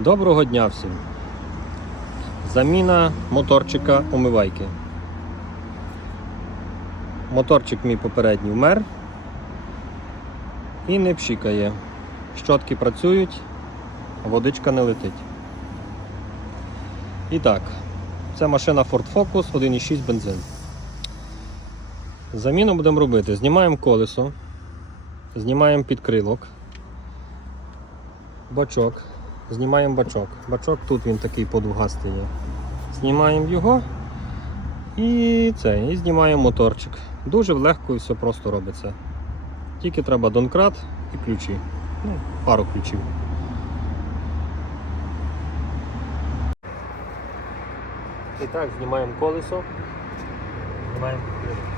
Доброго дня всім. Заміна моторчика умивайки. Моторчик мій попередній вмер і не пшикає. Щотки працюють, водичка не летить. І так, це машина Ford Focus 1.6 бензин. Заміну будемо робити. Знімаємо колесо, знімаємо підкрилок, бачок. Знімаємо бачок. Бачок тут він такий подугастий є. Знімаємо його і це, і знімаємо моторчик. Дуже легко і все просто робиться. Тільки треба донкрат і ключі. Ну, пару ключів. І так, знімаємо колесо. Знімаємо підкрилок.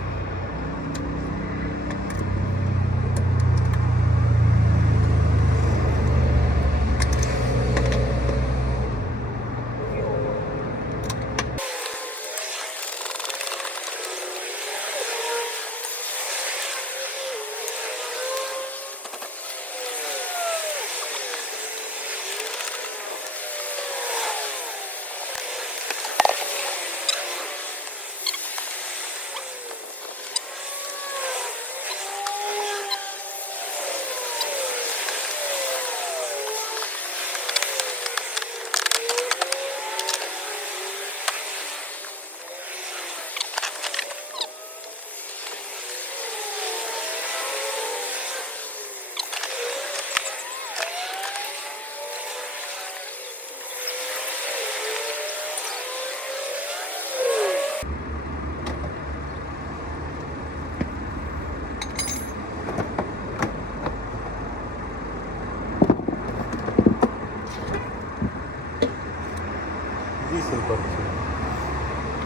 Вісім торців.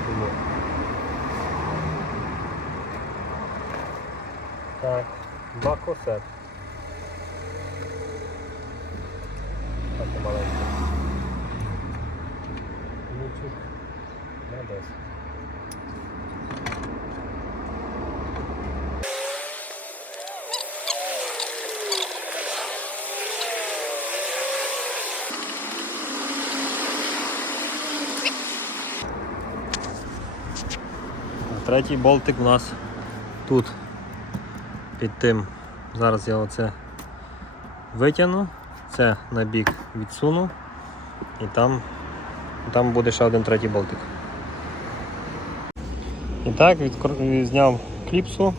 Тому. Так, бакосет. Так, маленький. Ключик на 10. Третій болтик у нас тут під тим. Зараз я оце витягну, це на бік відсуну і там, там буде ще один третій болтик. І так, відкр- зняв кліпсу,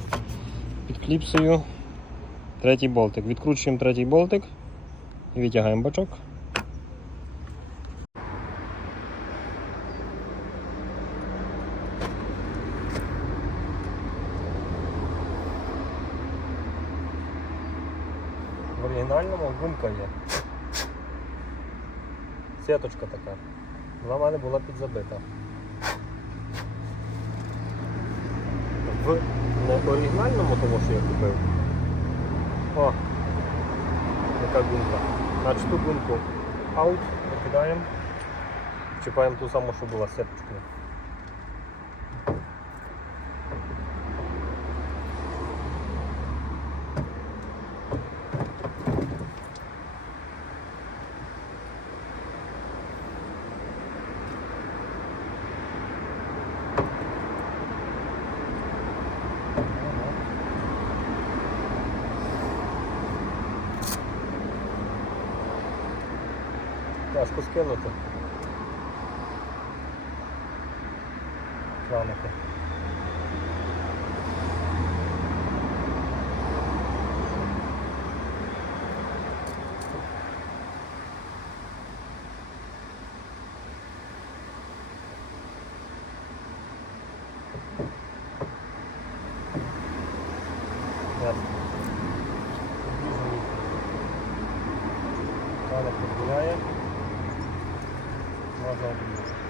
під кліпсою третій болтик. Відкручуємо третій болтик і витягаємо бачок. В оригінальному гумка є. Сіточка така. Вона в мене була підзабита. В не оригінальному тому, що я купив. О! Яка гумка. Значить ту гумку аут, викидаємо. Чіпаємо ту саму, що була сіточкою. Тяжко скинути. Краники. Ясно. Обрізаний. razão nenhuma.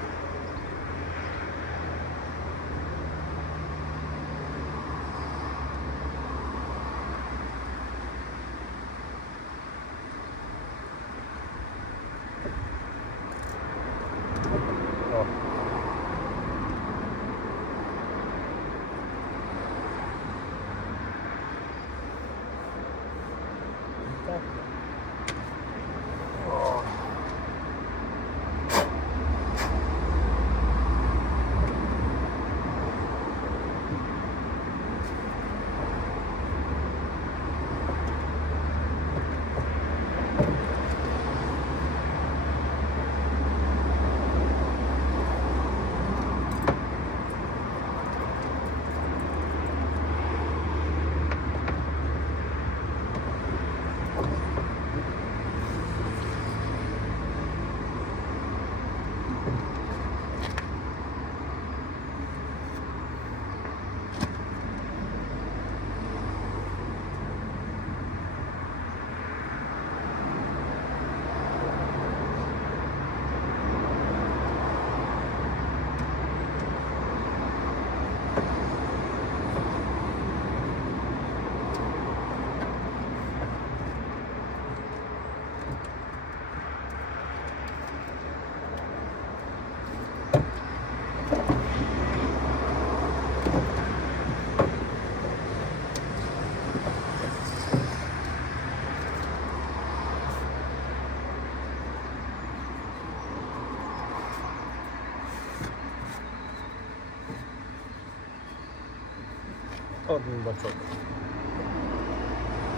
Бачок.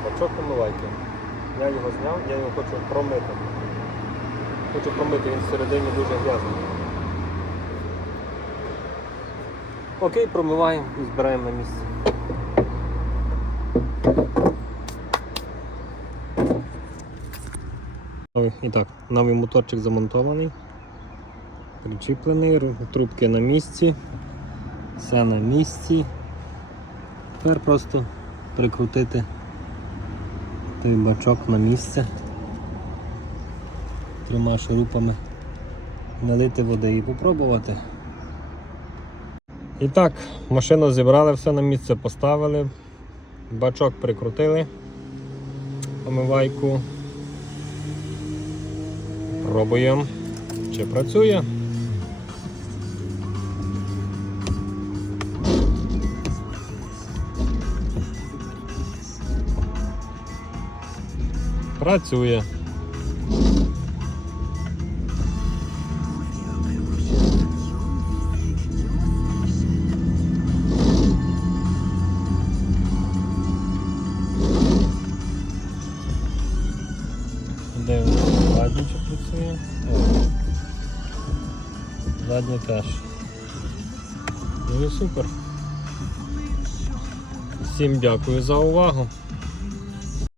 Бачок помивайки. Я його зняв, я його хочу промити. Хочу промити, він всередині дуже грязний. Окей, промиваємо і збираємо на місце. І так, новий моторчик замонтований, причіплений, трубки на місці, все на місці. Тепер просто прикрутити той бачок на місце трьома шурупами, налити води і попробувати. І так, машину зібрали, все на місце поставили, бачок прикрутили, омивайку. Пробуємо, чи працює. Працює. Задній чи працює. Задній теж. Ну і супер. Всім дякую за увагу.